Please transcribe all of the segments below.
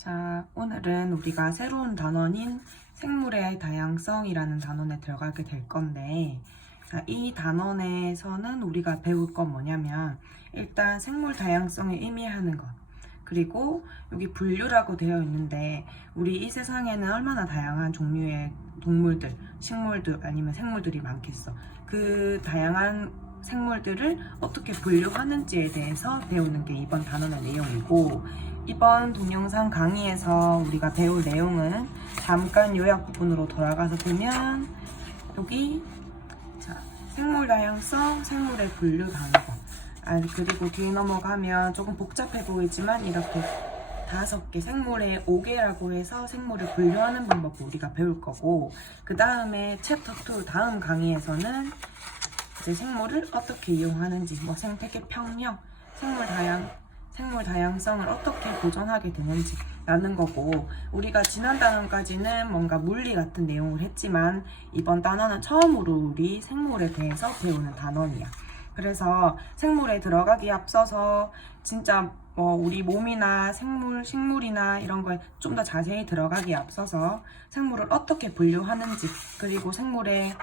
자, 오늘은 우리가 새로운 단원인 생물의 다양성이라는 단원에 들어가게 될 건데, 자, 이 단원에서는 우리가 배울 건 뭐냐면, 일단 생물 다양성을 의미하는 것, 그리고 여기 분류라고 되어 있는데, 우리 이 세상에는 얼마나 다양한 종류의 동물들, 식물들 아니면 생물들이 많겠어. 그 다양한 생물들을 어떻게 분류하는지에 대해서 배우는 게 이번 단원의 내용이고, 이번 동영상 강의에서 우리가 배울 내용은 잠깐 요약 부분으로 돌아가서 보면 여기 자, 생물 다양성, 생물의 분류 단어, 그리고 뒤에 넘어가면 조금 복잡해 보이지만 이렇게 5개, 생물의 5개라고 해서 생물을 분류하는 방법을 우리가 배울 거고, 그 다음에 챕터 2 다음 강의에서는 이제 생물을 어떻게 이용하는지, 뭐 생태계 평형, 생물 다양성을 어떻게 보존하게 되는지 라는 거고, 우리가 지난 단원까지는 뭔가 물리 같은 내용을 했지만 이번 단원은 처음으로 우리 생물에 대해서 배우는 단원이야. 그래서 생물에 들어가기 앞서서 진짜 우리 몸이나 식물이나 이런 거에 좀 더 자세히 들어가기 앞서서 생물을 어떻게 분류하는지, 그리고 생물의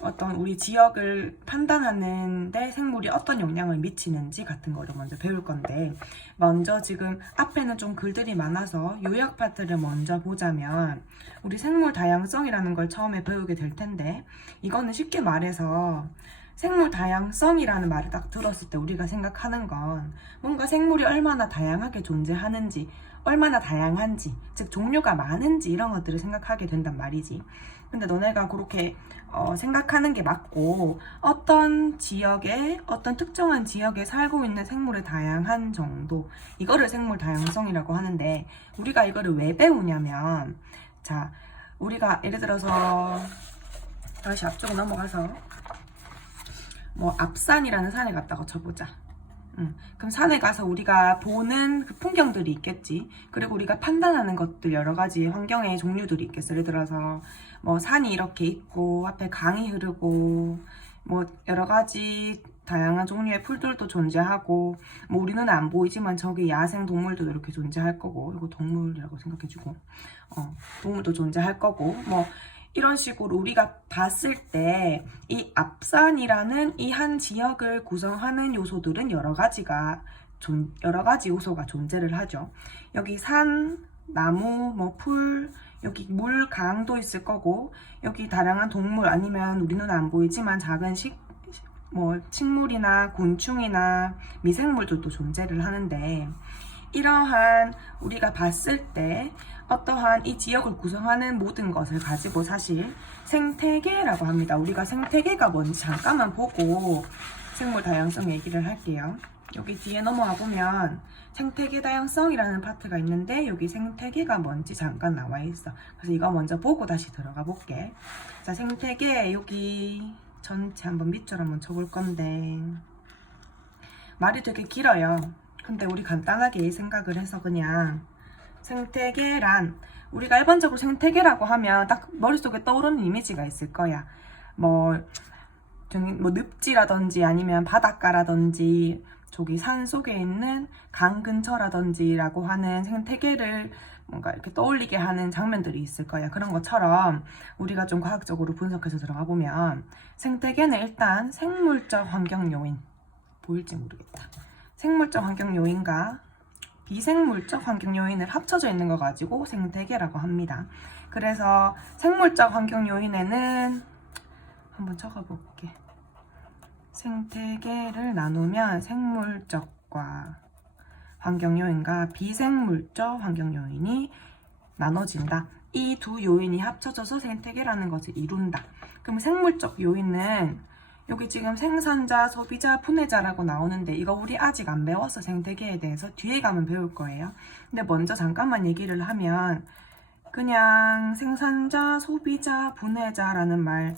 어떤 우리 지역을 판단하는데 생물이 어떤 영향을 미치는지 같은 거를 먼저 배울 건데, 먼저 지금 앞에는 좀 글들이 많아서 요약 파트를 먼저 보자면, 우리 생물 다양성이라는 걸 처음에 배우게 될 텐데, 이거는 쉽게 말해서 생물 다양성이라는 말을 딱 들었을 때 우리가 생각하는 건 뭔가 생물이 얼마나 다양하게 존재하는지, 얼마나 다양한지, 즉 종류가 많은지 이런 것들을 생각하게 된단 말이지. 근데 너네가 그렇게 생각하는 게 맞고, 어떤 지역에, 어떤 특정한 지역에 살고 있는 생물의 다양한 정도, 이거를 생물 다양성이라고 하는데, 우리가 이거를 왜 배우냐면, 자, 우리가 예를 들어서 다시 앞쪽으로 넘어가서 앞산이라는 산에 갔다가 쳐보자. 그럼 산에 가서 우리가 보는 그 풍경들이 있겠지. 그리고 우리가 판단하는 것들, 여러 가지 환경의 종류들이 있겠어. 예를 들어서 산이 이렇게 있고 앞에 강이 흐르고 여러 가지 다양한 종류의 풀들도 존재하고, 우리 눈에 안 보이지만 저기 야생 동물도 이렇게 존재할 거고, 이거 동물이라고 생각해주고, 동물도 존재할 거고, 이런 식으로 우리가 봤을 때 이 앞산이라는 이 한 지역을 구성하는 요소들은 여러 가지 요소가 존재를 하죠. 여기 산, 나무, 풀, 여기 물, 강도 있을 거고, 여기 다양한 동물, 아니면 우리 눈에 안 보이지만 작은 식물이나 곤충이나 미생물들도 존재를 하는데, 이러한 우리가 봤을 때 어떠한 이 지역을 구성하는 모든 것을 가지고 사실 생태계라고 합니다. 우리가 생태계가 뭔지 잠깐만 보고 생물 다양성 얘기를 할게요. 여기 뒤에 넘어와 보면 생태계 다양성이라는 파트가 있는데, 여기 생태계가 뭔지 잠깐 나와 있어. 그래서 이거 먼저 보고 다시 들어가 볼게. 자, 생태계 여기 전체 한번 밑줄 한번 쳐볼 건데, 말이 되게 길어요. 근데 우리 간단하게 생각을 해서 그냥 생태계란, 우리가 일반적으로 생태계라고 하면 딱 머릿속에 떠오르는 이미지가 있을 거야. 늪지라든지 아니면 바닷가라든지 저기 산 속에 있는 강 근처라든지라고 하는 생태계를 뭔가 이렇게 떠올리게 하는 장면들이 있을 거야. 그런 것처럼 우리가 좀 과학적으로 분석해서 들어가 보면, 생태계는 일단 생물적 환경 요인, 보일지 모르겠다. 생물적 환경 요인과 비생물적 환경 요인을 합쳐져 있는 거 가지고 생태계라고 합니다. 그래서 생물적 환경 요인에는 한번 적어볼게. 생태계를 나누면 생물적과 환경 요인과 비생물적 환경 요인이 나눠진다. 이 두 요인이 합쳐져서 생태계라는 것을 이룬다. 그럼 생물적 요인은 여기 지금 생산자, 소비자, 분해자라고 나오는데, 이거 우리 아직 안 배웠어. 생태계에 대해서 뒤에 가면 배울 거예요. 근데 먼저 잠깐만 얘기를 하면, 그냥 생산자, 소비자, 분해자라는 말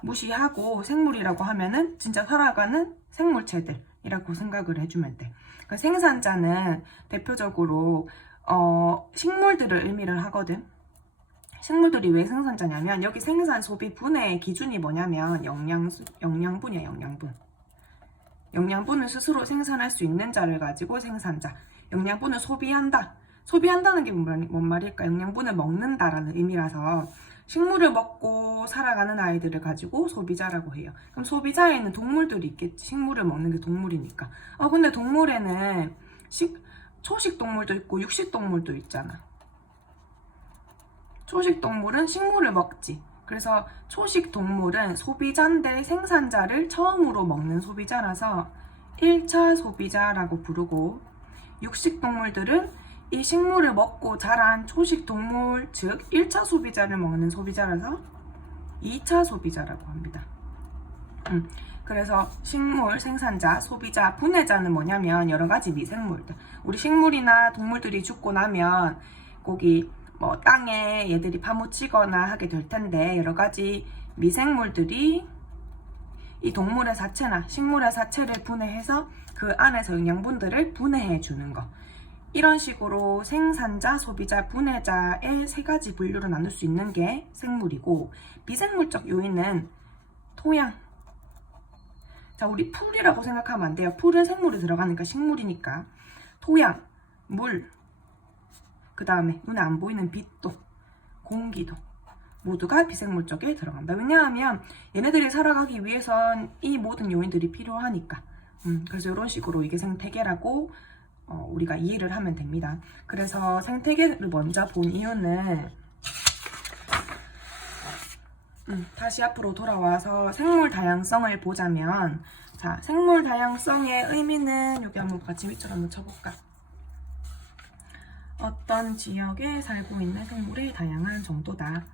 무시하고 생물이라고 하면은 진짜 살아가는 생물체들이라고 생각을 해주면 돼. 그러니까 생산자는 대표적으로 식물들을 의미를 하거든. 식물들이 왜 생산자냐면, 여기 생산, 소비, 분해의 기준이 뭐냐면 영양분이야. 영양분을 스스로 생산할 수 있는 자를 가지고 생산자, 영양분을 소비한다. 소비한다는 게 뭔 말일까? 영양분을 먹는다라는 의미라서 식물을 먹고 살아가는 아이들을 가지고 소비자라고 해요. 그럼 소비자에는 동물들이 있겠지. 식물을 먹는 게 동물이니까. 근데 동물에는 초식 동물도 있고 육식 동물도 있잖아. 초식 동물은 식물을 먹지. 그래서 초식 동물은 소비자인데 생산자를 처음으로 먹는 소비자라서 1차 소비자라고 부르고, 육식 동물들은 이 식물을 먹고 자란 초식 동물, 즉 1차 소비자를 먹는 소비자라서 2차 소비자라고 합니다. 그래서 식물 생산자, 소비자, 분해자는 뭐냐면 여러 가지 미생물들. 우리 식물이나 동물들이 죽고 나면 거기 뭐 땅에 얘들이 파묻히거나 하게 될 텐데, 여러 가지 미생물들이 이 동물의 사체나 식물의 사체를 분해해서 그 안에서 영양분들을 분해해 주는 거. 이런 식으로 생산자, 소비자, 분해자의 세 가지 분류로 나눌 수 있는 게 생물이고, 비생물적 요인은 토양. 자, 우리 풀이라고 생각하면 안 돼요. 풀은 생물이 들어가니까 식물이니까. 토양, 물, 그 다음에 눈에 안 보이는 빛도, 공기도 모두가 비생물 쪽에 들어간다. 왜냐하면 얘네들이 살아가기 위해선 이 모든 요인들이 필요하니까. 그래서 이런 식으로 이게 생태계라고 우리가 이해를 하면 됩니다. 그래서 생태계를 먼저 본 이유는 다시 앞으로 돌아와서 생물 다양성을 보자면, 자, 생물 다양성의 의미는 여기 한번 같이 밑줄 한번 쳐볼까? 어떤 지역에 살고 있는 생물의 다양한 정도다.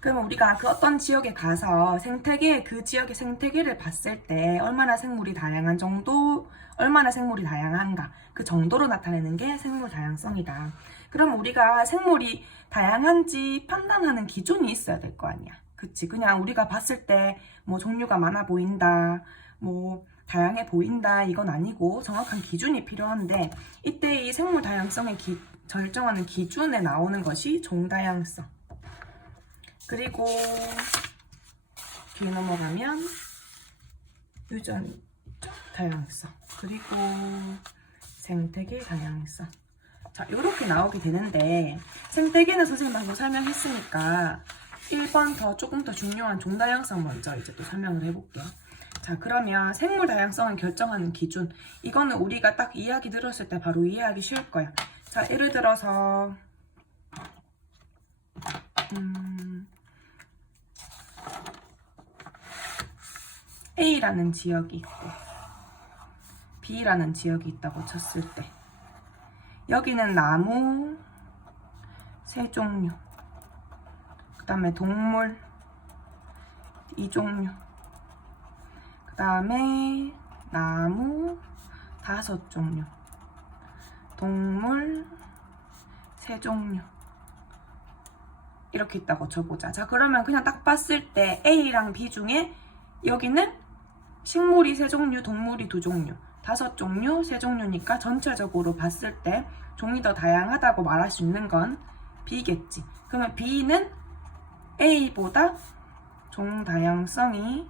그러면 우리가 그 어떤 지역에 가서 그 지역의 생태계를 봤을 때 얼마나 생물이 다양한가, 그 정도로 나타내는 게 생물 다양성이다. 그럼 우리가 생물이 다양한지 판단하는 기준이 있어야 될 거 아니야. 그치? 그냥 우리가 봤을 때 뭐 종류가 많아 보인다, 뭐 다양해 보인다, 이건 아니고 정확한 기준이 필요한데, 이때 이 생물 다양성을 결정하는 기준에 나오는 것이 종다양성. 그리고 뒤에 넘어가면 유전적 다양성, 그리고 생태계 다양성. 자, 이렇게 나오게 되는데, 생태계는 선생님 방금 설명했으니까 1번 조금 더 중요한 종다양성 먼저 이제 또 설명을 해볼게요. 자, 그러면 생물 다양성을 결정하는 기준, 이거는 우리가 딱 이야기 들었을 때 바로 이해하기 쉬울 거야. 자, 예를 들어서 A라는 지역이 있고 B라는 지역이 있다고 쳤을 때, 여기는 나무 세 종류, 그 다음에 동물 2종류, 그 다음에 나무 5종류, 동물 3종류, 이렇게 있다고 쳐보자. 자, 그러면 그냥 딱 봤을 때 A랑 B 중에 여기는 식물이 3종류, 동물이 2종류, 5종류, 3종류니까 전체적으로 봤을 때 종이 더 다양하다고 말할 수 있는 건 B겠지. 그러면 B는 A보다 종 다양성이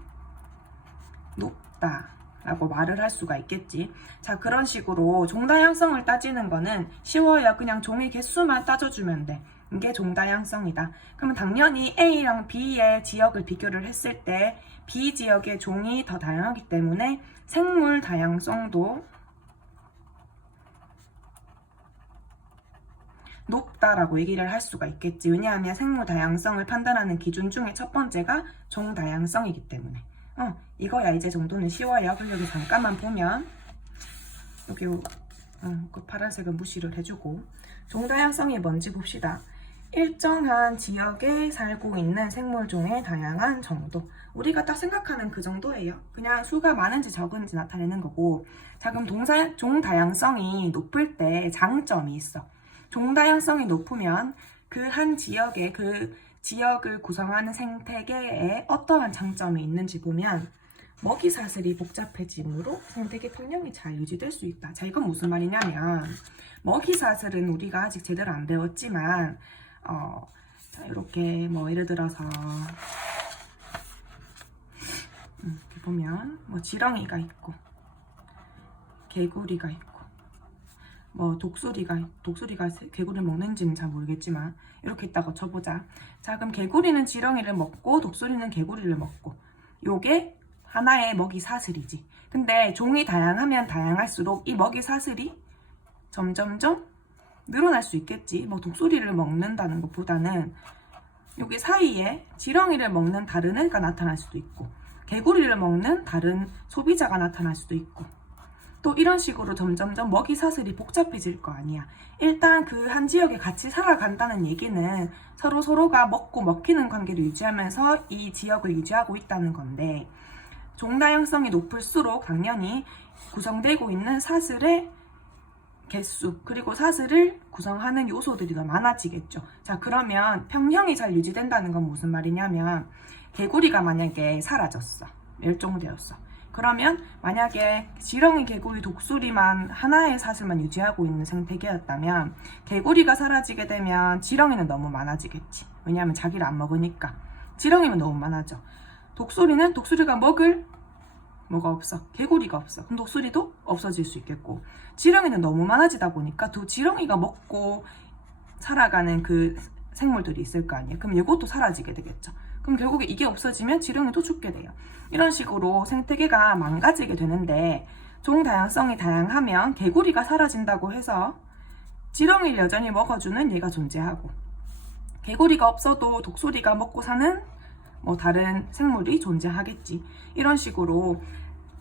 높다라고 말을 할 수가 있겠지. 자, 그런 식으로 종 다양성을 따지는 거는 쉬워요. 그냥 종의 개수만 따져주면 돼. 이게 종 다양성이다. 그러면 당연히 A랑 B의 지역을 비교를 했을 때 B 지역의 종이 더 다양하기 때문에 생물 다양성도 높다라고 얘기를 할 수가 있겠지. 왜냐하면 생물 다양성을 판단하는 기준 중에 첫 번째가 종 다양성이기 때문에. 이거야. 이제 정도는 쉬워요. 그럼 여기 잠깐만 보면 여기 그 파란색은 무시를 해주고, 종 다양성이 뭔지 봅시다. 일정한 지역에 살고 있는 생물종의 다양한 정도. 우리가 딱 생각하는 그 정도예요. 그냥 수가 많은지 적은지 나타내는 거고. 자, 그럼 종 다양성이 높을 때 장점이 있어. 종 다양성이 높으면 그 한 지역에, 그 지역을 구성하는 생태계에 어떠한 장점이 있는지 보면, 먹이 사슬이 복잡해짐으로 생태계 평형이 잘 유지될 수 있다. 자, 이건 무슨 말이냐면, 먹이 사슬은 우리가 아직 제대로 안 배웠지만 자, 이렇게 뭐 예를 들어서 이렇게 보면 뭐 지렁이가 있고 개구리가 있고 뭐 독수리가 개구리를 먹는지는 잘 모르겠지만 이렇게 있다고 쳐보자. 자, 그럼 개구리는 지렁이를 먹고 독수리는 개구리를 먹고, 요게 하나의 먹이 사슬이지. 근데 종이 다양하면 다양할수록 이 먹이 사슬이 점점점 늘어날 수 있겠지. 뭐 독수리를 먹는다는 것보다는 여기 사이에 지렁이를 먹는 다른 애가 나타날 수도 있고, 개구리를 먹는 다른 소비자가 나타날 수도 있고, 또 이런 식으로 점점점 먹이 사슬이 복잡해질 거 아니야. 일단 그 한 지역에 같이 살아간다는 얘기는 서로가 먹고 먹히는 관계를 유지하면서 이 지역을 유지하고 있다는 건데, 종다양성이 높을수록 당연히 구성되고 있는 사슬의 개수, 그리고 사슬을 구성하는 요소들이 더 많아지겠죠. 자, 그러면 평형이 잘 유지된다는 건 무슨 말이냐면, 개구리가 만약에 사라졌어, 멸종되었어. 그러면 만약에 지렁이, 개구리, 독수리만 하나의 사슬만 유지하고 있는 생태계였다면, 개구리가 사라지게 되면 지렁이는 너무 많아지겠지. 왜냐하면 자기를 안 먹으니까. 지렁이면 너무 많아져. 독수리가 먹을 뭐가 없어. 개구리가 없어. 그럼 독수리도 없어질 수 있겠고, 지렁이는 너무 많아지다 보니까 또 지렁이가 먹고 살아가는 그 생물들이 있을 거 아니에요. 그럼 이것도 사라지게 되겠죠. 그럼 결국에 이게 없어지면 지렁이도 죽게 돼요. 이런 식으로 생태계가 망가지게 되는데, 종 다양성이 다양하면 개구리가 사라진다고 해서 지렁이를 여전히 먹어주는 얘가 존재하고, 개구리가 없어도 독수리가 먹고 사는 뭐 다른 생물이 존재하겠지. 이런 식으로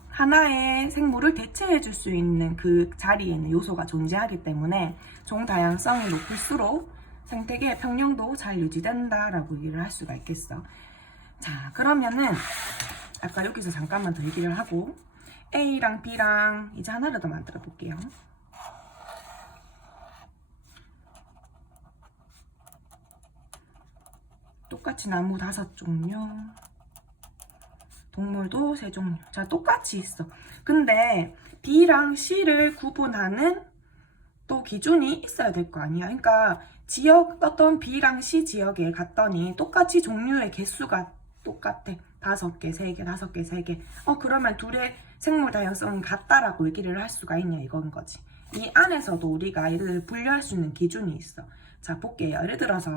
하나의 생물을 대체해 줄 수 있는 그 자리에 있는 요소가 존재하기 때문에 종 다양성이 높을수록 생태계의 평형도 잘 유지된다라고 얘기를 할 수가 있겠어. 자, 그러면은 아까 여기서 잠깐만 더 얘기를 하고 A랑 B랑 이제 하나를 더 만들어 볼게요. 똑같이 나무 5종류, 동물도 3종류. 자, 똑같이 있어. 근데 B랑 C를 구분하는 또 기준이 있어야 될 거 아니야. 그러니까 어떤 B랑 C 지역에 갔더니 똑같이 종류의 개수가 똑같아. 5개, 3개, 5개, 3개. 그러면 둘의 생물 다양성이 같다라고 얘기를 할 수가 있냐, 이건 거지. 이 안에서도 우리가 얘를 분류할 수 있는 기준이 있어. 자, 볼게요. 예를 들어서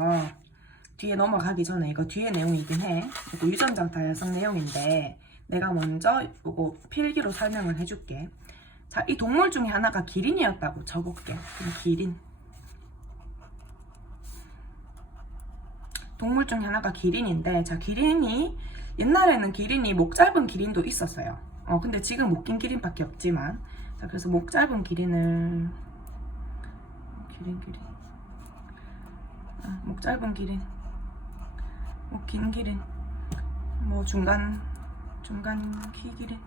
뒤에 넘어가기 전에 이거 뒤에 내용이긴 해. 이거 유전자 다양성 내용인데 내가 먼저 이거 필기로 설명을 해줄게. 자, 이 동물 중에 하나가 기린이었다고 쳐볼게. 기린. 동물 중에 하나가 기린인데, 자, 옛날에는 기린이 목 짧은 기린도 있었어요. 근데 지금 목 긴 기린밖에 없지만, 자, 그래서 목 짧은 기린을 목 짧은 기린, 목 긴 기린, 뭐 중간 키 기린,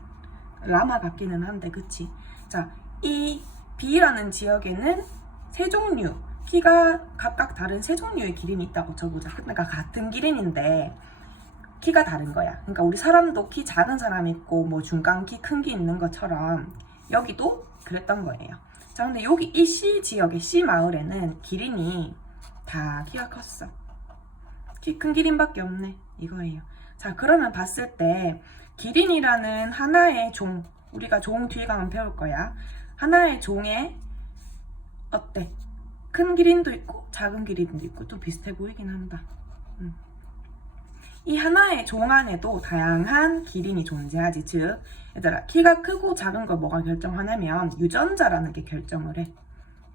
라마 같기는 한데, 그치? 자, 이 B라는 지역에는 3종류, 키가 각각 다른 3종류의 기린이 있다고 쳐보자. 그러니까 같은 기린인데 키가 다른 거야. 그러니까 우리 사람도 키 작은 사람 있고 뭐 중간 키, 큰 키 있는 것처럼 여기도 그랬던 거예요. 자, 근데 여기 이 C 지역의 C 마을에는 기린이 다 키가 컸어. 키 큰 기린밖에 없네, 이거예요. 자, 그러면 봤을 때 기린이라는 하나의 종, 우리가 종 뒤에 가면 배울 거야. 하나의 종에 어때? 큰 기린도 있고 작은 기린도 있고 또 비슷해 보이긴 한다. 이 하나의 종 안에도 다양한 기린이 존재하지. 즉, 얘들아, 키가 크고 작은 걸 뭐가 결정하냐면 유전자라는 게 결정을 해.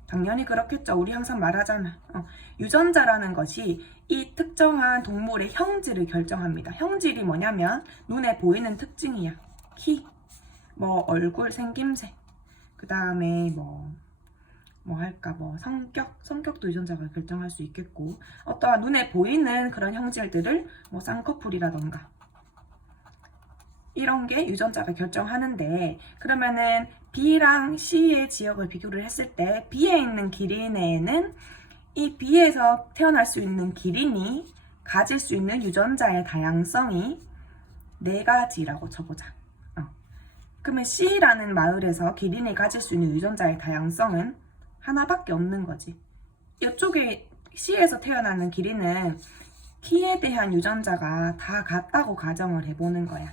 당연히 그렇겠죠. 우리 항상 말하잖아. 유전자라는 것이 이 특정한 동물의 형질을 결정합니다. 형질이 뭐냐면 눈에 보이는 특징이야. 키, 뭐 얼굴 생김새, 그 다음에 성격도 유전자가 결정할 수 있겠고, 어떠한 눈에 보이는 그런 형질들을 뭐 쌍꺼풀이라던가 이런 게 유전자가 결정하는데, 그러면은 B랑 C의 지역을 비교를 했을 때 B에 있는 기린에는 이 B에서 태어날 수 있는 기린이 가질 수 있는 유전자의 다양성이 4가지라고 쳐보자. 그러면 C라는 마을에서 기린이 가질 수 있는 유전자의 다양성은 하나밖에 없는 거지. 이쪽에 C에서 태어나는 기린은 키에 대한 유전자가 다 같다고 가정을 해보는 거야.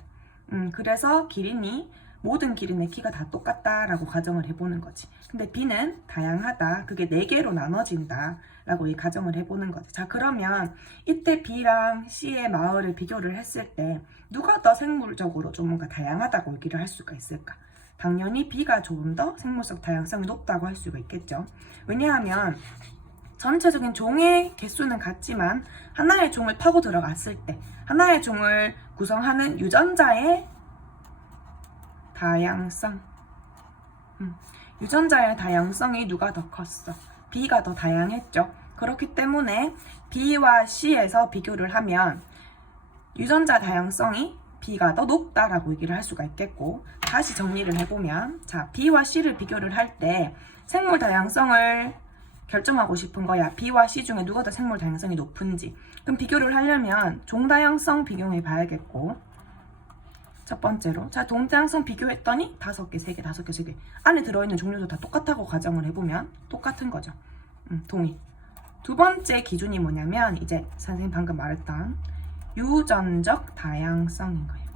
그래서 기린이 모든 기린의 키가 다 똑같다라고 가정을 해보는 거지. 근데 B는 다양하다. 그게 4개로 나눠진다. 라고 이 가정을 해보는 거지. 자, 그러면 이때 B랑 C의 마을을 비교를 했을 때 누가 더 생물적으로 좀 뭔가 다양하다고 얘기를 할 수가 있을까? 당연히 B가 조금 더 생물적 다양성이 높다고 할 수가 있겠죠. 왜냐하면 전체적인 종의 개수는 같지만 하나의 종을 파고 들어갔을 때 하나의 종을 구성하는 유전자의 다양성, 유전자의 다양성이 누가 더 컸어? B가 더 다양했죠. 그렇기 때문에 B와 C에서 비교를 하면 유전자 다양성이 B가 더 높다라고 얘기를 할 수가 있겠고, 다시 정리를 해보면, 자, B와 C를 비교를 할 때 생물 다양성을 결정하고 싶은 거야. B와 C 중에 누가 더 생물 다양성이 높은지. 그럼 비교를 하려면 종 다양성 비교해 봐야겠고, 첫 번째로, 자, 종 다양성 비교했더니 5개, 3개, 5개, 3개. 안에 들어있는 종류도 다 똑같다고 가정을 해보면 똑같은 거죠. 동의. 두 번째 기준이 뭐냐면, 이제 선생님 방금 말했던 유전적 다양성인 거예요.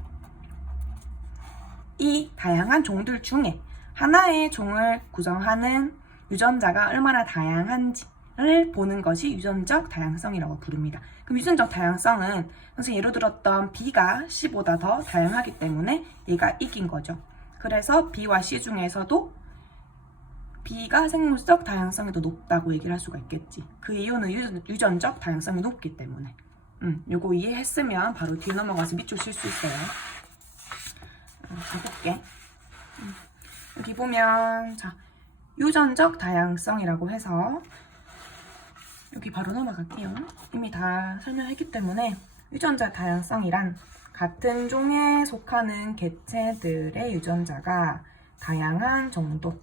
이 다양한 종들 중에 하나의 종을 구성하는 유전자가 얼마나 다양한지를 보는 것이 유전적 다양성이라고 부릅니다. 그럼 유전적 다양성은 선생님 예로 들었던 B가 C보다 더 다양하기 때문에 얘가 이긴 거죠. 그래서 B와 C 중에서도 B가 생물적 다양성이 더 높다고 얘기를 할 수가 있겠지. 그 이유는 유전적 다양성이 높기 때문에. 요거 이해했으면 바로 뒤에 넘어가서 밑줄 칠 수 있어요. 해볼게. 여기 보면, 자, 유전적 다양성이라고 해서 여기 바로 넘어갈게요. 이미 다 설명했기 때문에 유전자 다양성이란 같은 종에 속하는 개체들의 유전자가 다양한 정도.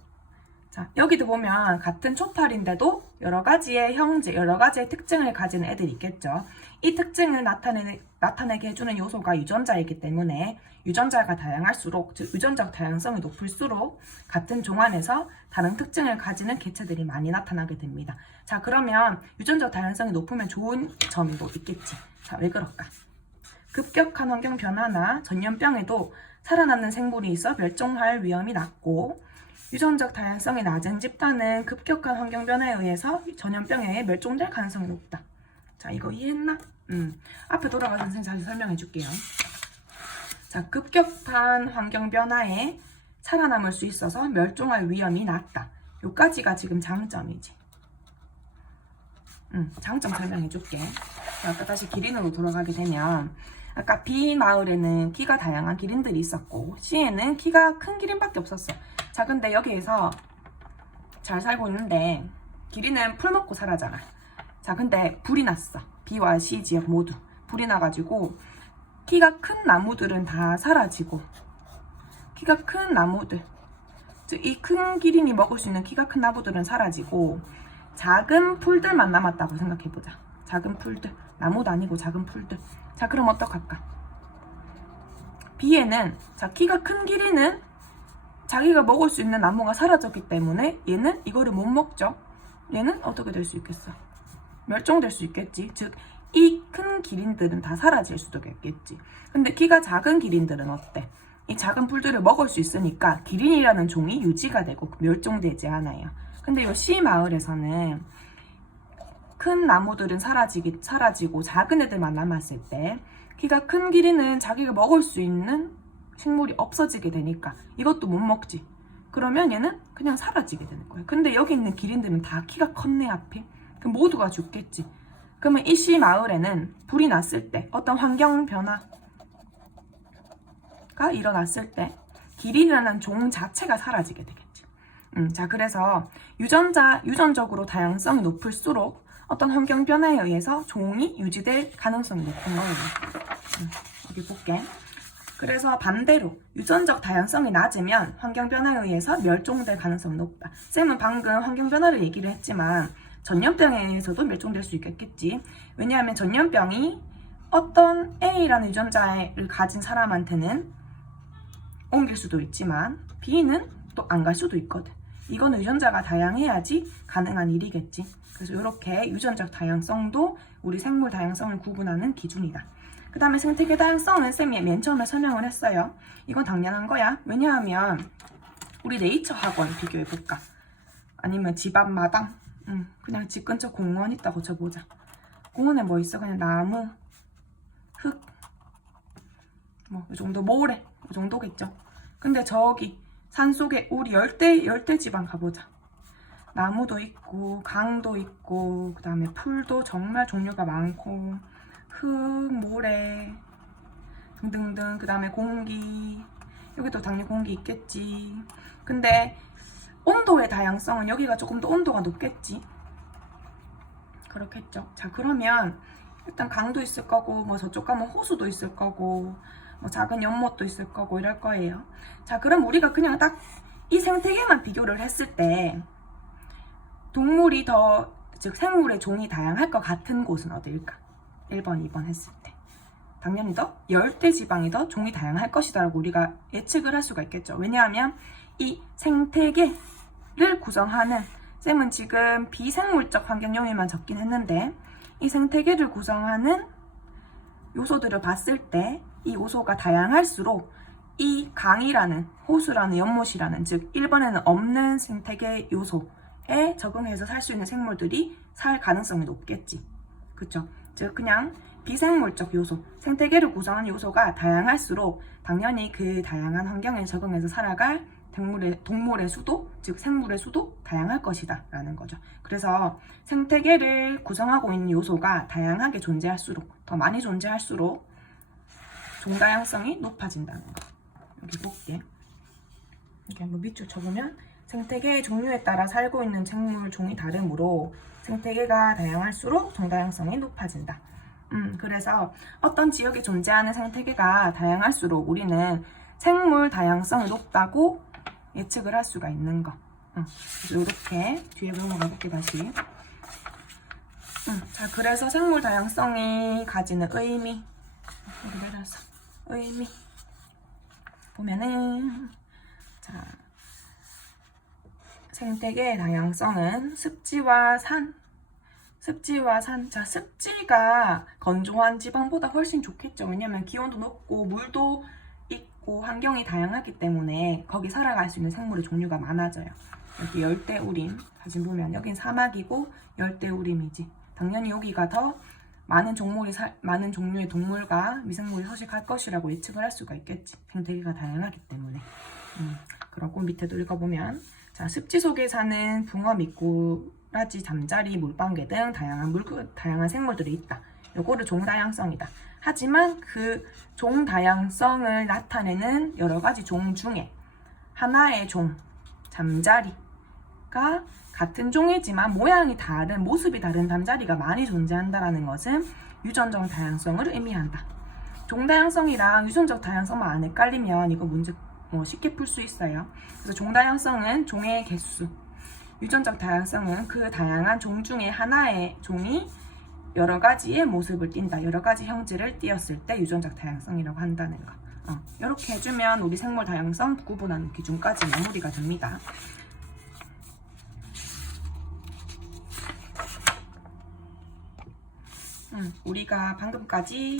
자, 여기도 보면 같은 초파리인데도 여러 가지의 형제, 여러 가지의 특징을 가진 애들이 있겠죠. 이 특징을 나타내게 해주는 요소가 유전자이기 때문에 유전자가 다양할수록, 즉 유전적 다양성이 높을수록 같은 종 안에서 다른 특징을 가지는 개체들이 많이 나타나게 됩니다. 자, 그러면 유전적 다양성이 높으면 좋은 점도 있겠지. 자, 왜 그럴까? 급격한 환경 변화나 전염병에도 살아남는 생물이 있어 멸종할 위험이 낮고, 유전적 다양성이 낮은 집단은 급격한 환경 변화에 의해서 전염병에 의해 멸종될 가능성이 높다. 자, 이거 이해했나? 앞에 돌아가서 선생님 다시 설명해 줄게요. 자, 급격한 환경 변화에 살아남을 수 있어서 멸종할 위험이 낮다. 요까지가 지금 장점이지. 장점 설명해 줄게. 자, 아까 다시 기린으로 돌아가게 되면, 아까 B 마을에는 키가 다양한 기린들이 있었고 C에는 키가 큰 기린밖에 없었어. 자, 근데 여기에서 잘 살고 있는데 기린은 풀 먹고 살아잖아. 자, 근데 불이 났어. B와 C 지역 모두 불이 나가지고 키가 큰 나무들은 다 사라지고, 키가 큰 나무들, 즉 이 큰 기린이 먹을 수 있는 키가 큰 나무들은 사라지고 작은 풀들만 남았다고 생각해보자. 작은 풀들, 나무도 아니고 작은 풀들. 자, 그럼 어떡할까? B에는, 자, 키가 큰 기린은 자기가 먹을 수 있는 나무가 사라졌기 때문에 얘는 이거를 못 먹죠. 얘는 어떻게 될 수 있겠어? 멸종될 수 있겠지. 즉, 이 큰 기린들은 다 사라질 수도 있겠지. 근데 키가 작은 기린들은 어때? 이 작은 풀들을 먹을 수 있으니까 기린이라는 종이 유지가 되고 멸종되지 않아요. 근데 이 C 마을에서는 큰 나무들은 사라지고 작은 애들만 남았을 때 키가 큰 기린은 자기가 먹을 수 있는 식물이 없어지게 되니까 이것도 못 먹지. 그러면 얘는 그냥 사라지게 되는 거야. 근데 여기 있는 기린들은 다 키가 컸네, 앞에. 그럼 모두가 죽겠지. 그러면 이 C 마을에는 불이 났을 때, 어떤 환경 변화가 일어났을 때 기린이라는 종 자체가 사라지게 되겠지. 자, 그래서 유전적으로 다양성이 높을수록 어떤 환경 변화에 의해서 종이 유지될 가능성이 높은 거예요. 여기 볼게. 그래서 반대로 유전적 다양성이 낮으면 환경 변화에 의해서 멸종될 가능성이 높다. 쌤은 방금 환경 변화를 얘기를 했지만 전염병에 의해서도 멸종될 수 있겠지. 왜냐하면 전염병이 어떤 A라는 유전자를 가진 사람한테는 옮길 수도 있지만 B는 또 안 갈 수도 있거든. 이거는 유전자가 다양해야지 가능한 일이겠지. 그래서 이렇게 유전적 다양성도 우리 생물 다양성을 구분하는 기준이다. 그 다음에 생태계 다양성은 쌤이 맨 처음에 설명을 했어요. 이건 당연한 거야. 왜냐하면 우리 네이처 학원 비교해볼까? 아니면 집 앞 마당? 그냥 집 근처 공원 있다고 쳐보자. 공원에 뭐 있어? 그냥 나무, 흙, 뭐 이 정도, 모래 이 정도겠죠. 근데 저기 산속에 우리 열대 지방 가보자. 나무도 있고 강도 있고 그 다음에 풀도 정말 종류가 많고 흙, 모래 등등등. 그 다음에 공기, 여기도 당연히 공기 있겠지. 근데 온도의 다양성은 여기가 조금 더 온도가 높겠지. 그렇겠죠. 자, 그러면 일단 강도 있을 거고 뭐 저쪽 가면 호수도 있을 거고 뭐 작은 연못도 있을 거고 이럴 거예요. 자, 그럼 우리가 그냥 딱 이 생태계만 비교를 했을 때 동물이 더, 즉 생물의 종이 다양할 것 같은 곳은 어디일까? 1번, 2번 했을 때 당연히 더 열대 지방이 더 종이 다양할 것이다 라고 우리가 예측을 할 수가 있겠죠. 왜냐하면 이 생태계를 구성하는, 쌤은 지금 비생물적 환경 요인만 적긴 했는데 이 생태계를 구성하는 요소들을 봤을 때 이 요소가 다양할수록 이 강이라는, 호수라는, 연못이라는, 즉 1번에는 없는 생태계 요소에 적응해서 살 수 있는 생물들이 살 가능성이 높겠지. 그쵸? 즉 그냥 비생물적 요소, 생태계를 구성하는 요소가 다양할수록 당연히 그 다양한 환경에 적응해서 살아갈 동물의 수도, 즉 생물의 수도 다양할 것이다 라는 거죠. 그래서 생태계를 구성하고 있는 요소가 다양하게 존재할수록, 더 많이 존재할수록 종다양성이 높아진다는 거. 여기 볼게. 이렇게 한번 밑줄 쳐보면 생태계의 종류에 따라 살고 있는 생물 종이 다르므로 생태계가 다양할수록 종다양성이 높아진다. 그래서 어떤 지역에 존재하는 생태계가 다양할수록 우리는 생물 다양성이 높다고 예측을 할 수가 있는 거. 그래서 이렇게 뒤에 넘어가 볼게 다시. 자, 그래서 생물 다양성이 가지는 의미. 여기 내려서 의미 보면은, 자, 생태계의 다양성은 습지와 산. 자, 습지가 건조한 지방보다 훨씬 좋겠죠. 왜냐면 기온도 높고 물도 있고 환경이 다양하기 때문에 거기 살아갈 수 있는 생물의 종류가 많아져요. 여기 열대우림 사진 보면 여긴 사막이고 열대우림이지. 당연히 여기가 더 많은 종류의 동물과 미생물이 서식할 것이라고 예측을 할 수가 있겠지. 생태계가 다양하기 때문에. 그러고 밑에도 읽어보면, 자, 습지 속에 사는 붕어, 미꾸라지, 잠자리, 물방개 등 다양한 생물들이 있다. 요거를 종다양성이다. 하지만 그 종다양성을 나타내는 여러 가지 종 중에 하나의 종, 잠자리가 같은 종이지만 모양이 다른, 모습이 다른 잠자리가 많이 존재한다는 것은 유전적 다양성을 의미한다. 종다양성이랑 유전적 다양성만 안 헷갈리면 이거 문제 쉽게 풀 수 있어요. 그래서 종다양성은 종의 개수, 유전적 다양성은 그 다양한 종 중에 하나의 종이 여러 가지의 모습을 띈다. 여러 가지 형질을 띄었을 때 유전적 다양성이라고 한다는 거. 이렇게 해주면 우리 생물 다양성 구분하는 기준까지 마무리가 됩니다. 우리가 방금까지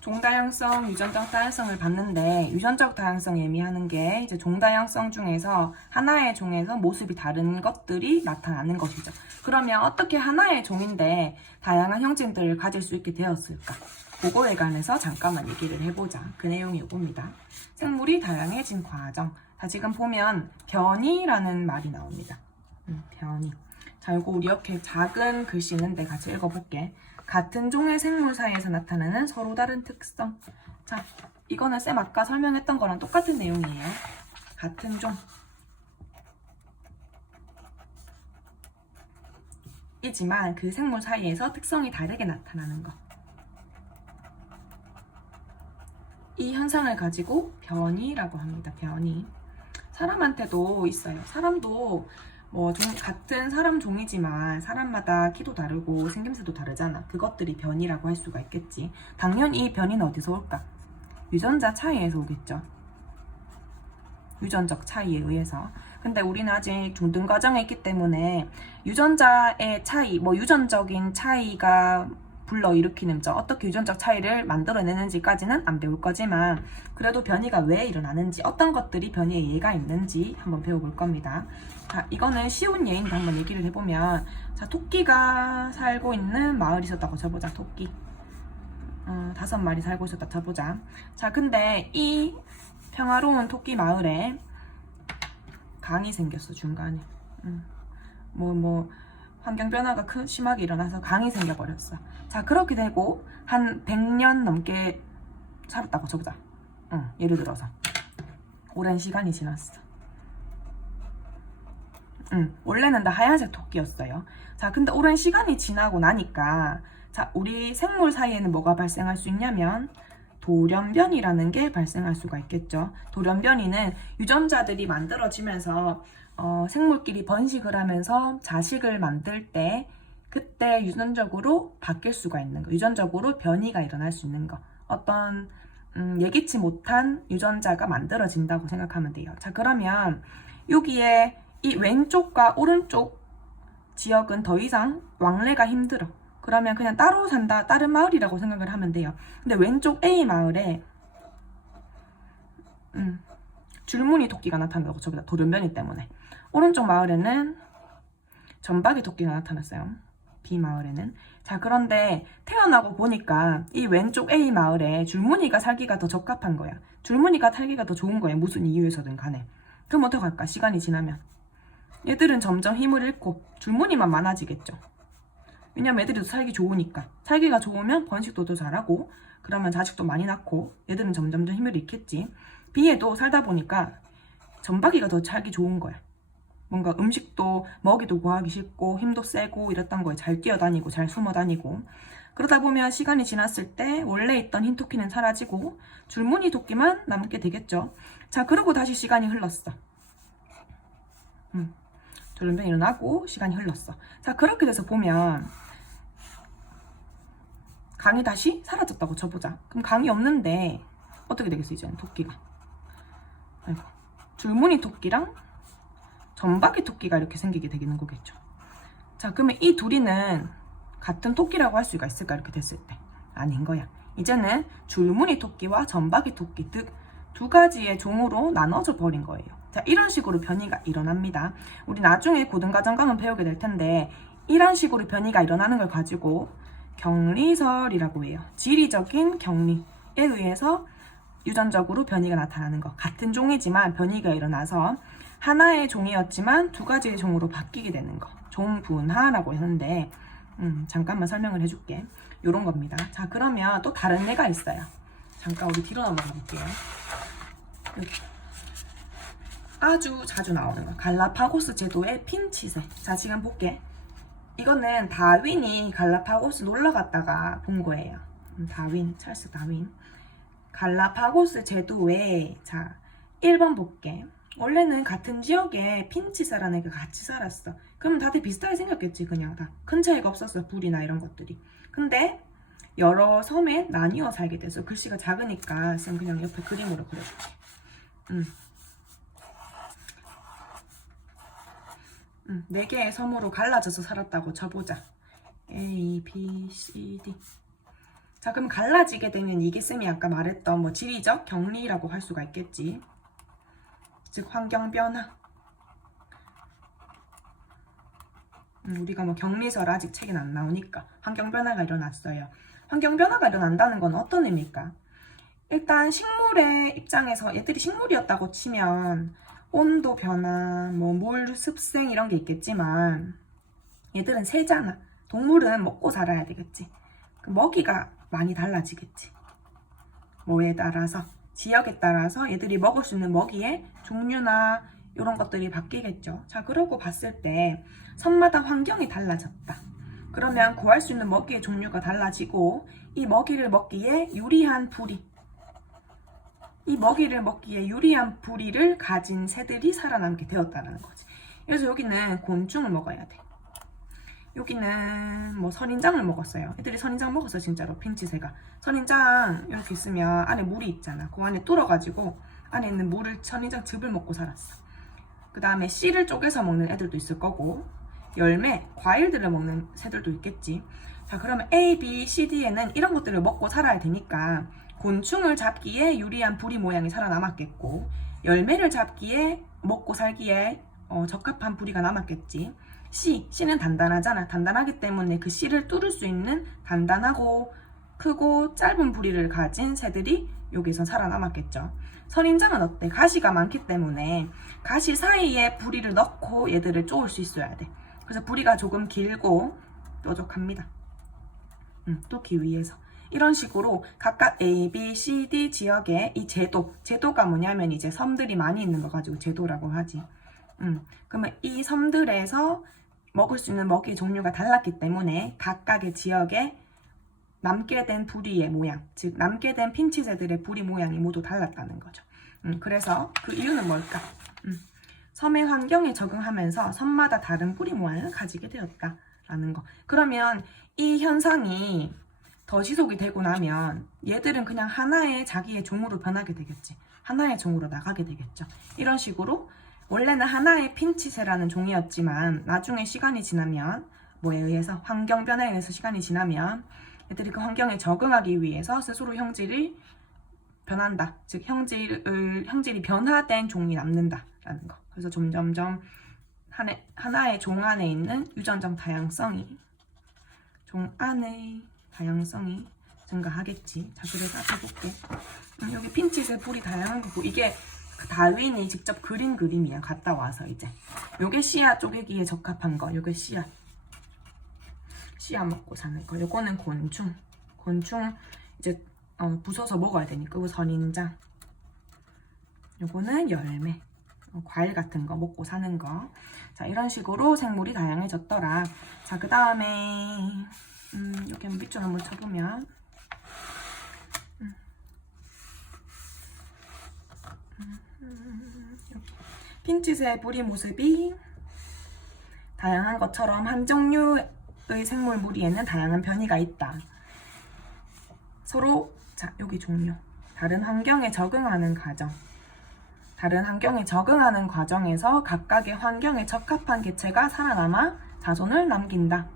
종다양성, 유전적 다양성을 봤는데, 유전적 다양성 의미하는 게 이제 종다양성 중에서 하나의 종에서 모습이 다른 것들이 나타나는 것이죠. 그러면 어떻게 하나의 종인데 다양한 형질들을 가질 수 있게 되었을까? 그거에 관해서 잠깐만 얘기를 해보자. 그 내용이 이겁니다. 생물이 다양해진 과정. 자, 지금 보면 변이라는 말이 나옵니다. 변이. 자, 이거 우리 이렇게 작은 글씨 있는데 같이 읽어볼게. 같은 종의 생물 사이에서 나타나는 서로 다른 특성. 자, 이거는 쌤 아까 설명했던 거랑 똑같은 내용이에요. 같은 종 이지만 그 생물 사이에서 특성이 다르게 나타나는 거. 이 현상을 가지고 변이라고 합니다. 변이. 사람한테도 있어요. 사람도 같은 사람 종이지만 사람마다 키도 다르고 생김새도 다르잖아. 그것들이 변이라고 할 수가 있겠지. 당연히 이 변이는 어디서 올까? 유전자 차이에서 오겠죠. 유전적 차이에 의해서. 근데 우리는 아직 중등 과정에 있기 때문에 유전자의 차이, 유전적인 차이가 불러일으키는 어떻게 유전적 차이를 만들어내는지까지는 안 배울 거지만 그래도 변이가 왜 일어나는지 어떤 것들이 변이의 예가 있는지 한번 배워볼 겁니다. 자, 이거는 쉬운 예인데 한번 얘기를 해보면 자, 토끼가 살고 있는 마을이 있었다고 쳐보자. 토끼 5마리 살고 있었다 쳐보자. 자, 근데 이 평화로운 토끼 마을에 강이 생겼어. 중간에 환경 변화가 심하게 일어나서 강이 생겨버렸어. 자, 그렇게 되고 한 100년 넘게 살았다고 쳐보자. 예를 들어서 오랜 시간이 지났어. 원래는 다 하얀색 토끼였어요. 자, 근데 오랜 시간이 지나고 나니까 자, 우리 생물 사이에는 뭐가 발생할 수 있냐면 돌연변이라는 게 발생할 수가 있겠죠. 돌연변이는 유전자들이 만들어지면서 생물끼리 번식을 하면서 자식을 만들 때 그때 유전적으로 바뀔 수가 있는 거, 유전적으로 변이가 일어날 수 있는 거, 어떤 예기치 못한 유전자가 만들어진다고 생각하면 돼요. 자, 그러면 여기에 이 왼쪽과 오른쪽 지역은 더 이상 왕래가 힘들어. 그러면 그냥 따로 산다, 다른 마을이라고 생각을 하면 돼요. 근데 왼쪽 A 마을에 줄무늬 토끼가 나타난다고 저기다 돌연변이 때문에. 오른쪽 마을에는 점박이 토끼가 나타났어요. B 마을에는. 자, 그런데 태어나고 보니까 이 왼쪽 A 마을에 줄무늬가 살기가 더 적합한 거야. 줄무늬가 살기가 더 좋은 거야. 무슨 이유에서든 간에. 그럼 어떡할까? 시간이 지나면 얘들은 점점 힘을 잃고 줄무늬만 많아지겠죠. 왜냐면 애들이 더 살기 좋으니까. 살기가 좋으면 번식도 더 잘하고 그러면 자식도 많이 낳고 얘들은 점점 힘을 잃겠지. B에도 살다 보니까 점박이가 더 살기 좋은 거야. 뭔가 음식도 먹이도 구하기 쉽고 힘도 세고 이랬던 거에 잘 뛰어다니고 잘 숨어다니고. 그러다 보면 시간이 지났을 때 원래 있던 흰 토끼는 사라지고 줄무늬 토끼만 남게 되겠죠. 자, 그러고 다시 시간이 흘렀어. 돌연변이 일어나고 시간이 흘렀어. 자, 그렇게 돼서 보면 강이 다시 사라졌다고 쳐보자. 그럼 강이 없는데 어떻게 되겠어 이제는 토끼가. 아이고, 줄무늬 토끼랑 점박이 토끼가 이렇게 생기게 되는 거겠죠. 자, 그러면 이 둘이는 같은 토끼라고 할 수가 있을까 이렇게 됐을 때. 아닌 거야. 이제는 줄무늬 토끼와 점박이 토끼 두 가지의 종으로 나눠져 버린 거예요. 자, 이런 식으로 변이가 일어납니다. 우리 나중에 고등과정 가면 배우게 될 텐데 이런 식으로 변이가 일어나는 걸 가지고 경리설이라고 해요. 지리적인 경리에 의해서 유전적으로 변이가 나타나는 거. 같은 종이지만 변이가 일어나서 하나의 종이었지만 두 가지의 종으로 바뀌게 되는 거. 종분화라고 하는데 잠깐만 설명을 해줄게. 요런 겁니다. 자, 그러면 또 다른 애가 있어요. 잠깐 우리 뒤로 넘어가 볼게요. 아주 자주 나오는 거. 갈라파고스 제도의 핀치새. 자, 지금 볼게. 이거는 다윈이 갈라파고스 놀러 갔다가 본 거예요. 찰스 다윈. 갈라파고스 제도에 자, 1번 볼게. 원래는 같은 지역에 핀치새라는 애가 같이 살았어. 그러면 다들 비슷하게 생겼겠지. 그냥 다 큰 차이가 없었어. 불이나 이런 것들이. 근데 여러 섬에 나뉘어 살게 돼서 글씨가 작으니까 쌤 그냥 옆에 그림으로 그려줄게. 4개의 섬으로 갈라져서 살았다고 쳐보자. A, B, C, D. 자, 그럼 갈라지게 되면 이게 쌤이 아까 말했던 뭐 지리적 격리라고 할 수가 있겠지. 즉 환경 변화. 우리가 뭐 격리설 아직 책엔 안 나오니까 환경 변화가 일어났어요. 환경 변화가 일어난다는 건 어떤 의미일까? 일단 식물의 입장에서 얘들이 식물이었다고 치면 온도 변화, 뭐 물, 습생 이런 게 있겠지만 얘들은 새잖아. 동물은 먹고 살아야 되겠지. 그 먹이가 많이 달라지겠지. 뭐에 따라서, 지역에 따라서 얘들이 먹을 수 있는 먹이의 종류나 이런 것들이 바뀌겠죠. 자, 그러고 봤을 때 섬마다 환경이 달라졌다. 그러면 구할 수 있는 먹이의 종류가 달라지고 이 먹이를 먹기에 유리한 부리, 이 먹이를 먹기에 유리한 부리를 가진 새들이 살아남게 되었다는 거지. 그래서 여기는 곤충을 먹어야 돼. 여기는 뭐 선인장을 먹었어요. 애들이 선인장 먹었어 진짜로. 핀치새가 선인장 이렇게 있으면 안에 물이 있잖아. 그 안에 뚫어가지고 안에 있는 물을 선인장 즙을 먹고 살았어. 그 다음에 씨를 쪼개서 먹는 애들도 있을 거고 열매, 과일들을 먹는 새들도 있겠지. 자, 그러면 A, B, C, D에는 이런 것들을 먹고 살아야 되니까 곤충을 잡기에 유리한 부리 모양이 살아남았겠고, 열매를 잡기에 먹고 살기에 적합한 부리가 남았겠지. C는 단단하잖아. 단단하기 때문에 그 C를 뚫을 수 있는 단단하고 크고 짧은 부리를 가진 새들이 여기서 살아남았겠죠. 선인장은 어때? 가시가 많기 때문에 가시 사이에 부리를 넣고 얘들을 쪼을 수 있어야 돼. 그래서 부리가 조금 길고 뾰족합니다. 뚫기 위해서. 이런 식으로 각각 A, B, C, D 지역에 이 제도가 뭐냐면 이제 섬들이 많이 있는 거 가지고 제도라고 하지. 그러면 이 섬들에서 먹을 수 있는 먹이 종류가 달랐기 때문에 각각의 지역에 남게 된 부리의 모양, 즉 남게 된 핀치새들의 부리 모양이 모두 달랐다는 거죠. 그래서 그 이유는 뭘까? 섬의 환경에 적응하면서 섬마다 다른 부리 모양을 가지게 되었다라는 거. 그러면 이 현상이 더 지속이 되고 나면 얘들은 그냥 하나의 자기의 종으로 변하게 되겠지. 하나의 종으로 나가게 되겠죠. 이런 식으로 원래는 하나의 핀치새라는 종이었지만 나중에 시간이 지나면 뭐에 의해서 환경 변화에 의해서 시간이 지나면 애들이 그 환경에 적응하기 위해서 스스로 형질이 변한다. 즉 형질이 변화된 종이 남는다라는 거. 그래서 점점점 하나의 종 안에 있는 유전적 다양성이 증가하겠지. 자, 그래서 앞에 볼게. 여기 핀치새 불이 다양한 거고, 이게 다윈이 직접 그린 그림이야. 갔다 와서 이제. 요게 씨앗 쪼개기에 적합한 거. 요게 씨앗 먹고 사는 거. 요거는 곤충 이제 부숴서 먹어야 되니까. 이거 선인장. 요거는 열매. 과일 같은 거 먹고 사는 거. 자, 이런 식으로 생물이 다양해졌더라. 자, 그 다음에 이렇게 밑줄 한번 쳐보면 핀치새의 부리 모습이 다양한 것처럼 한 종류의 생물 무리에는 다양한 변이가 있다. 서로 자, 여기 종류. 다른 환경에 적응하는 과정에서 각각의 환경에 적합한 개체가 살아남아 자손을 남긴다.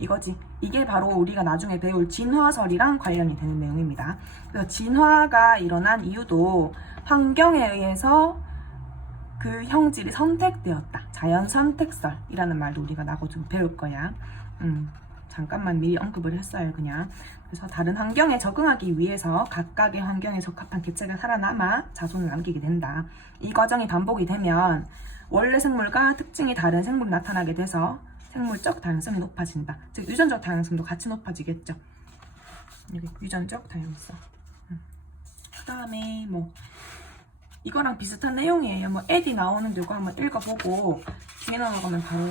이거지. 이게 바로 우리가 나중에 배울 진화설이랑 관련이 되는 내용입니다. 그래서 진화가 일어난 이유도 환경에 의해서 그 형질이 선택되었다. 자연 선택설이라는 말도 우리가 나중에 배울 거야. 잠깐만 미리 언급을 했어요, 그냥. 그래서 다른 환경에 적응하기 위해서 각각의 환경에 적합한 개체가 살아남아 자손을 남기게 된다. 이 과정이 반복이 되면 원래 생물과 특징이 다른 생물이 나타나게 돼서 생물적 다양성이 높아진다. 즉 유전적 다양성도 같이 높아지겠죠. 여기 유전적 다양성. 그 다음에 뭐 이거랑 비슷한 내용이에요. 뭐 에디 나오는데 이거 한번 읽어보고 뒤에 넘어가면 바로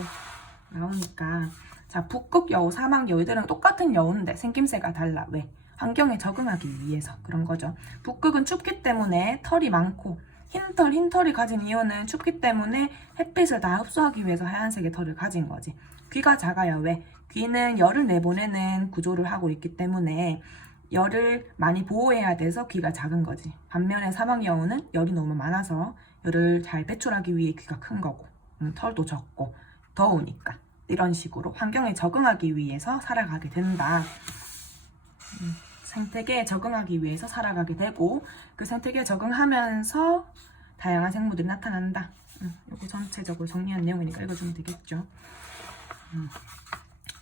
나오니까. 자, 북극 여우, 사막 여우, 이들은 똑같은 여우인데 생김새가 달라. 왜? 환경에 적응하기 위해서 그런 거죠. 북극은 춥기 때문에 털이 많고 흰 털이 가진 이유는 춥기 때문에 햇빛을 다 흡수하기 위해서 하얀색의 털을 가진 거지. 귀가 작아요. 왜? 귀는 열을 내보내는 구조를 하고 있기 때문에 열을 많이 보호해야 돼서 귀가 작은 거지. 반면에 사막 여우는 열이 너무 많아서 열을 잘 배출하기 위해 귀가 큰 거고, 털도 적고 더우니까. 이런 식으로 환경에 적응하기 위해서 살아가게 된다. 생태계에 적응하기 위해서 살아가게 되고 그 생태계에 적응하면서 다양한 생물들이 나타난다. 이거 전체적으로 정리한 내용이니까 읽어주면 되겠죠.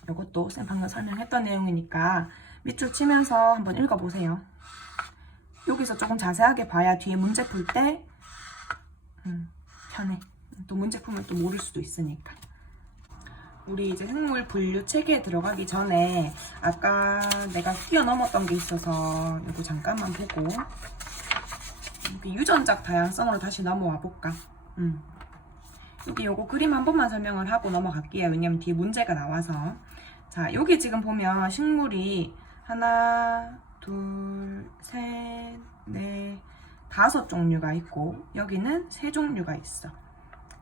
이것도 쌤 방금 설명했던 내용이니까 밑줄 치면서 한번 읽어보세요. 여기서 조금 자세하게 봐야 뒤에 문제 풀 때 편해. 또 문제 풀면 또 모를 수도 있으니까. 우리 이제 생물 분류 체계에 들어가기 전에 아까 내가 뛰어넘었던 게 있어서 이거 잠깐만 보고 여기 유전적 다양성으로 다시 넘어와 볼까? 여기 요거 그림 한 번만 설명을 하고 넘어갈게요. 왜냐면 뒤에 문제가 나와서. 자, 여기 지금 보면 식물이 하나, 둘, 셋, 넷, 5종류가 있고 여기는 3종류가 있어.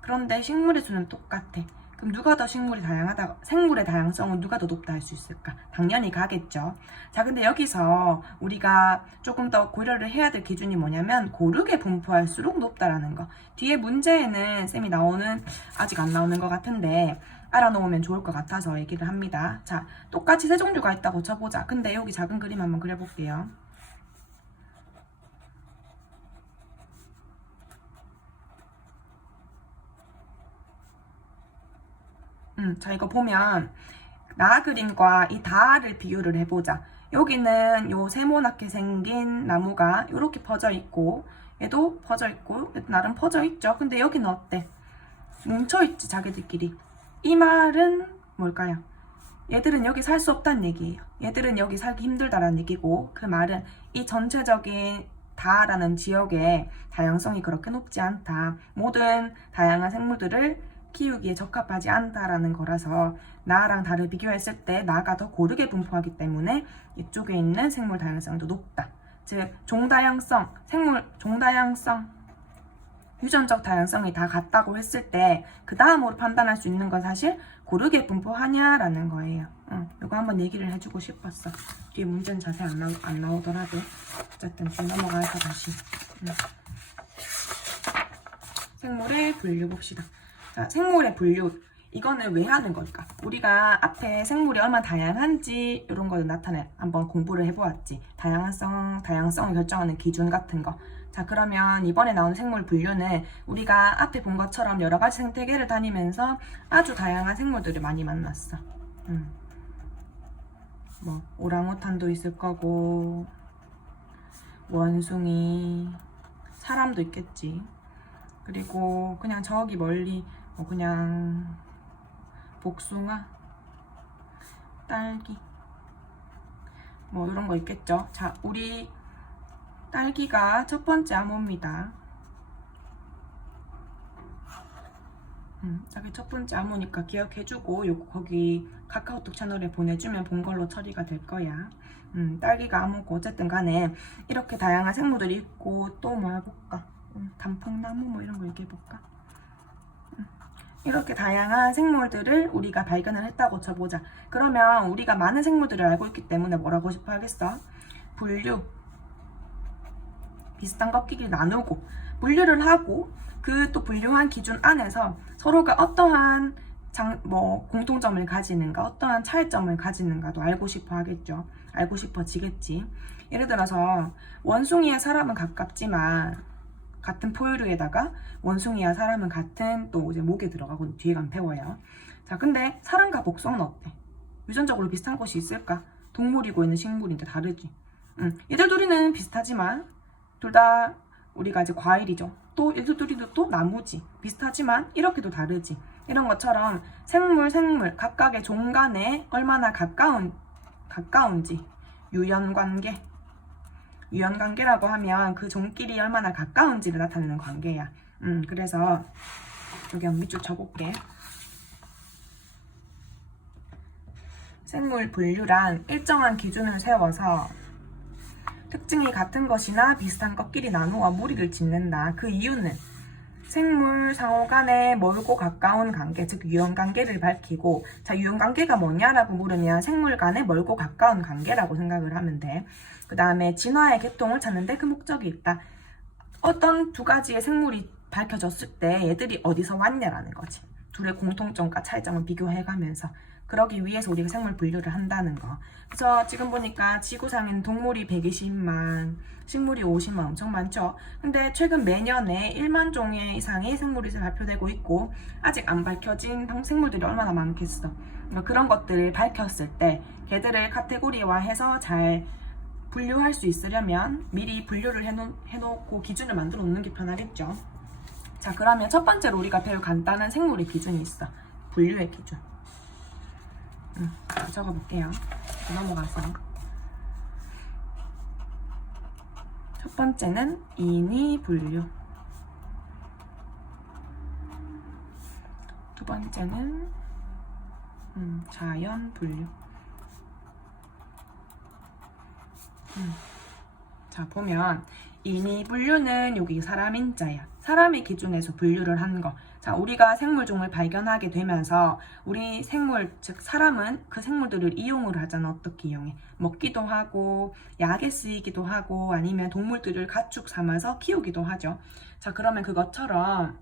그런데 식물의 수는 똑같아. 그럼 누가 더 생물의 다양성은 누가 더 높다 할 수 있을까? 당연히 가겠죠. 자, 근데 여기서 우리가 조금 더 고려를 해야 될 기준이 뭐냐면 고르게 분포할수록 높다라는 거. 뒤에 문제에는 쌤이 아직 안 나오는 것 같은데 알아놓으면 좋을 것 같아서 얘기를 합니다. 자, 똑같이 세 종류가 있다고 쳐보자. 근데 여기 작은 그림 한번 그려볼게요. 자, 이거 보면 나 그림과 이 다를 비교를 해보자. 여기는 요 세모나게 생긴 나무가 이렇게 퍼져 있고, 얘도 퍼져 있고, 얘도 나름 퍼져 있죠. 근데 여기는 어때? 뭉쳐있지, 자기들끼리. 이 말은 뭘까요? 얘들은 여기 살 수 없다는 얘기예요. 얘들은 여기 살기 힘들다라는 얘기고, 그 말은 이 전체적인 다라는 지역의 다양성이 그렇게 높지 않다. 모든 다양한 생물들을 키우기에 적합하지 않다라는 거라서 나랑 다를 비교했을 때 나가 더 고르게 분포하기 때문에 이쪽에 있는 생물 다양성도 높다. 즉 종다양성, 생물 종다양성, 유전적 다양성이 다 같다고 했을 때 그 다음으로 판단할 수 있는 건 사실 고르게 분포하냐라는 거예요. 이거 한번 얘기를 해주고 싶었어. 뒤에 문제는 자세히 안 나오더라도 어쨌든 좀 넘어가서 다시 생물의 분류 봅시다. 자, 생물의 분류. 이거는 왜 하는 걸까? 우리가 앞에 생물이 얼마나 다양한지 이런 거를 한번 공부를 해보았지. 다양성을 결정하는 기준 같은 거. 자, 그러면 이번에 나오는 생물 분류는 우리가 앞에 본 것처럼 여러 가지 생태계를 다니면서 아주 다양한 생물들을 많이 만났어. 뭐 오랑우탄도 있을 거고, 원숭이, 사람도 있겠지. 그리고 그냥 저기 멀리 그냥 복숭아, 딸기 뭐 이런 거 있겠죠. 자, 우리 딸기가 첫 번째 암호입니다. 자기 첫 번째 암호니까 기억해주고 요거 거기 카카오톡 채널에 보내주면 본 걸로 처리가 될 거야. 딸기가 암호고 어쨌든 간에 이렇게 다양한 생물들이 있고 또 뭐 해볼까? 단풍나무 뭐 이런 거 얘기해볼까? 이렇게 다양한 생물들을 우리가 발견을 했다고 쳐보자. 그러면 우리가 많은 생물들을 알고 있기 때문에 뭐라고 싶어 하겠어? 분류. 비슷한 꺾이기를 나누고 분류를 하고 그 또 분류한 기준 안에서 서로가 어떠한 공통점을 가지는가, 어떠한 차이점을 가지는가도 알고 싶어 하겠죠. 알고 싶어지겠지. 예를 들어서 원숭이와 사람은 가깝지만 같은 포유류에다가 원숭이와 사람은 같은 또 이제 목에 들어가고 뒤에 가면 배워요. 자, 근데 사람과 복숭아는 어때? 유전적으로 비슷한 것이 있을까? 동물이고 있는 식물인데 다르지. 얘들 둘이는 비슷하지만 둘 다 우리가 이제 과일이죠. 또 얘들 둘이도 또 나무지. 비슷하지만 이렇게도 다르지. 이런 것처럼 생물 각각의 종 간에 얼마나 가까운지 유연관계라고 하면 그 종끼리 얼마나 가까운지를 나타내는 관계야. 그래서 여기 한번 밑줄 쳐볼게. 생물 분류란 일정한 기준을 세워서 특징이 같은 것이나 비슷한 것끼리 나누어 무리를 짓는다. 그 이유는 생물 상호 간의 멀고 가까운 관계, 즉 유연관계를 밝히고, 자, 유연관계가 뭐냐라고 물으면 생물 간의 멀고 가까운 관계라고 생각을 하면 돼. 그 다음에 진화의 계통을 찾는데 그 목적이 있다. 어떤 두 가지의 생물이 밝혀졌을 때 얘들이 어디서 왔냐라는 거지. 둘의 공통점과 차이점을 비교해가면서 그러기 위해서 우리가 생물 분류를 한다는 거. 그래서 지금 보니까 지구상엔 동물이 120만, 식물이 50만, 엄청 많죠. 근데 최근 매년에 1만 종의 이상의 생물이 발표되고 있고 아직 안 밝혀진 생물들이 얼마나 많겠어. 그러니까 그런 것들을 밝혔을 때 걔들을 카테고리화해서 잘 분류할 수 있으려면 미리 분류를 해놓고 기준을 만들어 놓는 게 편하겠죠. 자, 그러면 첫 번째로 우리가 배울 간단한 생물의 기준이 있어. 분류의 기준. 적어볼게요. 넘어가서. 첫 번째는 인위 분류. 두 번째는 자연 분류. 자, 보면 인위 분류는 여기 사람 인자야. 사람의 기준에서 분류를 한 거. 자, 우리가 생물종을 발견하게 되면서 우리 생물, 즉 사람은 그 생물들을 이용을 하잖아. 어떻게 이용해? 먹기도 하고 약에 쓰이기도 하고 아니면 동물들을 가축 삼아서 키우기도 하죠. 자, 그러면 그것처럼